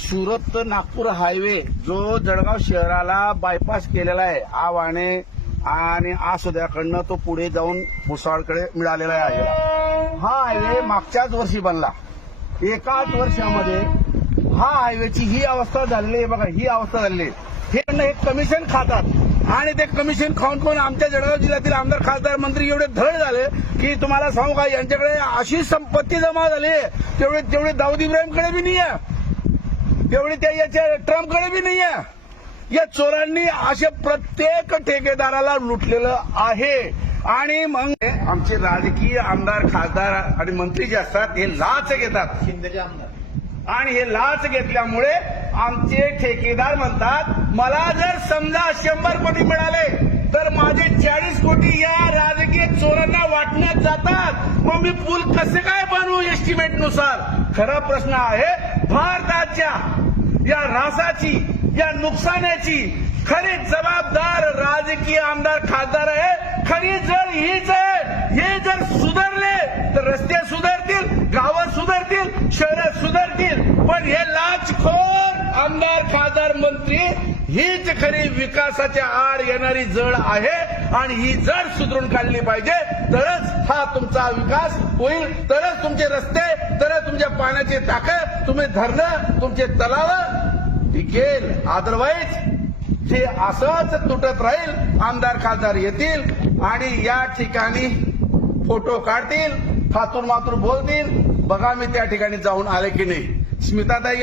Surat Nagpur highway जो जळगाव शहराला bypass केलेला आहे आवाणे आणि आसोद्याकडनं तो पुढे जाऊन भुसावळकडे मिळालेला आहे हा हायवे मागच्याच वर्षी बनला. एकाच वर्षामध्ये हा हायवेची ही अवस्था झालेली आहे. बघा ही अवस्था झालेली आहे. हे कमिशन खातात आणि ते कमिशन खाऊन आमच्या जळगाव जिल्ह्यातील आमदार खासदार मंत्री एवढे धड झाले की तुम्हाला सांगू का, यांच्याकडे अशी संपत्ती जमा झाली तेवढे दाऊद इब्राहिमकडे बी नाही आहे, तेवढी त्या याच्या ट्रम्पकडे बी नाही आहे. या चोरांनी असे प्रत्येक ठेकेदाराला लुटलेलं आहे. आणि मग आमचे राजकीय आमदार खासदार आणि मंत्री जे असतात हे लाच घेतात, शिंदेचे आमदार, आणि हे लाच घेतल्यामुळे आमचे ठेकेदार म्हणतात मला जर समजा 100 कोटी मिळाले तर माझे 40 कोटी या राजकीय चोरांना वाटण्यात जातात. मग मी पूल कसे काय बनवू एस्टिमेट नुसार. खरा प्रश्न आहे भारताच्या या रासाची या नुकसानाची खरी जबाबदार राजकीय आमदार खासदार आहे. खरी जर हीच आहे. हे जर सुधारले तर रस्ते सुधारतील, गावं सुधारतील, शहरं सुधारतील. पण हे लाचखोर आमदार खासदार मंत्री हीच खरी विकासाच्या आड येणारी जड आहे. आणि ही जड सुधारून काढली पाहिजे तरच हा तुमचा विकास होईल, तरच तुमचे रस्ते, तरच तुमच्या पाण्याची टाकं, तुम्ही धरणं, तुमचे तलाव टिकेल. अदरवाईज जे असंच तुटत राहील आमदार खासदार येतील आणि या ठिकाणी फोटो काढतील, फातूर मातूर बोलतील, बघा मी त्या ठिकाणी जाऊन आले की नाही. स्मिताताई